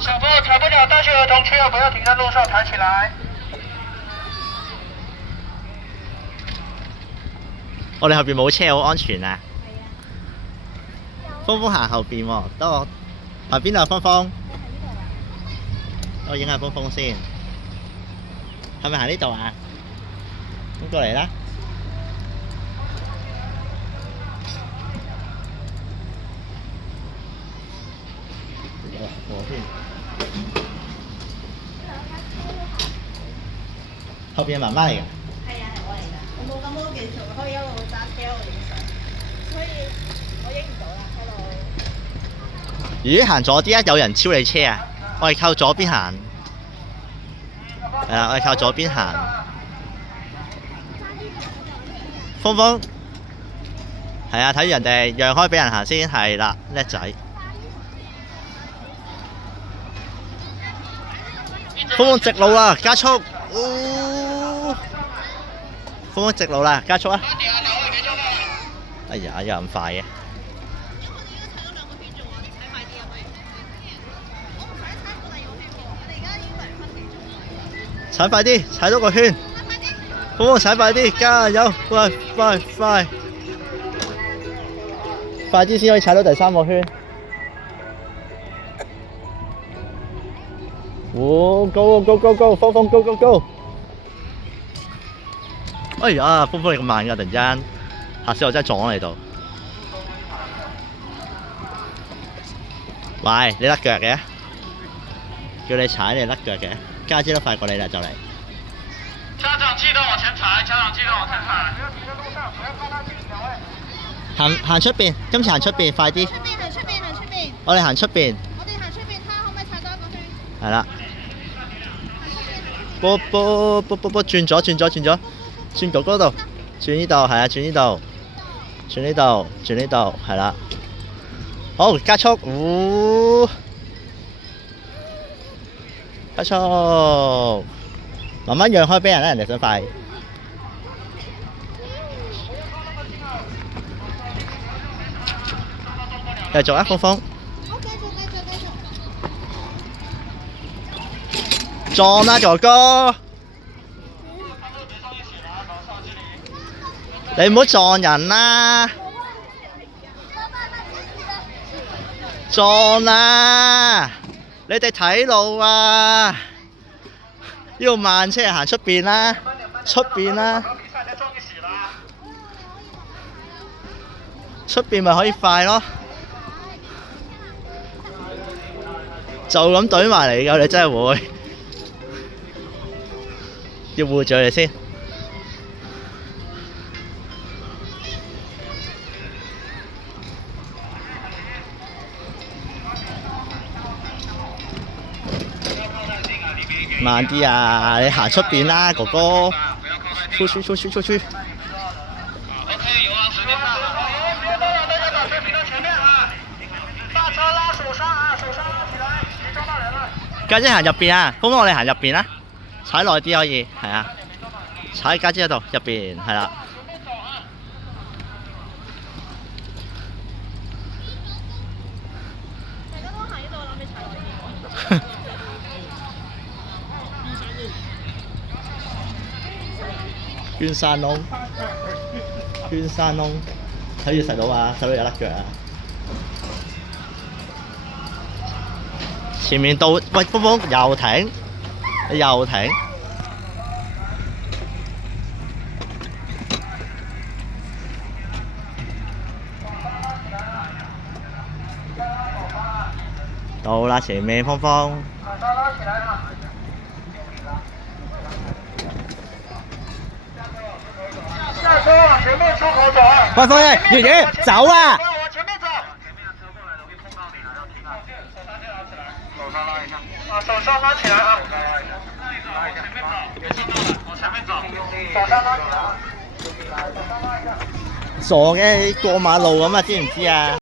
小朋友踩不了大型儿童区啊，不要停在路上，抬起來。我哋後邊冇車，好安全啊！峰峰行後邊喎，得我後邊啊，峰峰。我影下峰峰先，係咪行呢度啊？咁過嚟啦。我先。後邊係媽媽嚟㗎。係啊，係我嚟㗎。我冇咁多技術，可以一路揸車一路影相，所以我影唔到啦。咦，行左啲啊！有人超你車啊！我哋靠左邊行。係啦，我哋靠左邊行。峰峰。係啊，睇住人哋讓開俾人行先，係啦，叻仔。峰峰直路啦，加速！峰峰直路啦，加速啊！哎呀，又咁快嘅。踩快啲，踩多個圈。峰峰踩快啲，加油！快！快啲先可以踩到第3個圈。Go！峰峰 Go！哎呀，峰峰你咁慢㗎，突然間嚇死我，真係撞咗你度。喂，你甩腳嘅？叫你踩你甩腳嘅，家姐都快過你啦，就嚟。家長記得往前踩，家長記得往前踩。不要停在路上，不要靠太近，兩位。行出邊，今次行出邊，快啲。行出邊。我哋行出邊。我哋行出邊，睇下可唔可以踩多一個圈。係啦。波，轉左，轉嗰度，轉呢度，係啊，轉呢度，係啦。好，加速，加速，慢慢讓開俾人啦，人哋想快。繼續啊，峰峰。好，繼續。撞啦，哥哥！你唔好撞人啦！撞啦！你哋睇路啊！呢度慢車行出邊啦，出邊咪可以快咯。就咁懟埋嚟㗎，你真係會。要護住佢哋先。慢啲啊！你行出邊啦，哥哥。出去。OK， 有啊，隨便上啦。別動了，大家把車停到前面啊！剎車拉手剎啊，手剎拉起來，別撞到人啦。家姐行入邊啊，峰峰我哋行入邊啦，踩耐啲可以，係啊，踩家姐嗰度入邊係啦。大家都行呢度，我諗你踩耐啲。捐山窿，睇住細佬啊，細佬有甩腳啊！前面到，喂，峰峰又停，你又停。到啦，前面峰峰。下車往前面出口走啊！喂，峰爺，爺爺走啦！往前面走。前面的車過來容易碰到你啊，要停啊！手上拉一下。啊，手上拉起來啊！往前面走，手上拉起來。傻嘅，過馬路咁啊，知唔知啊？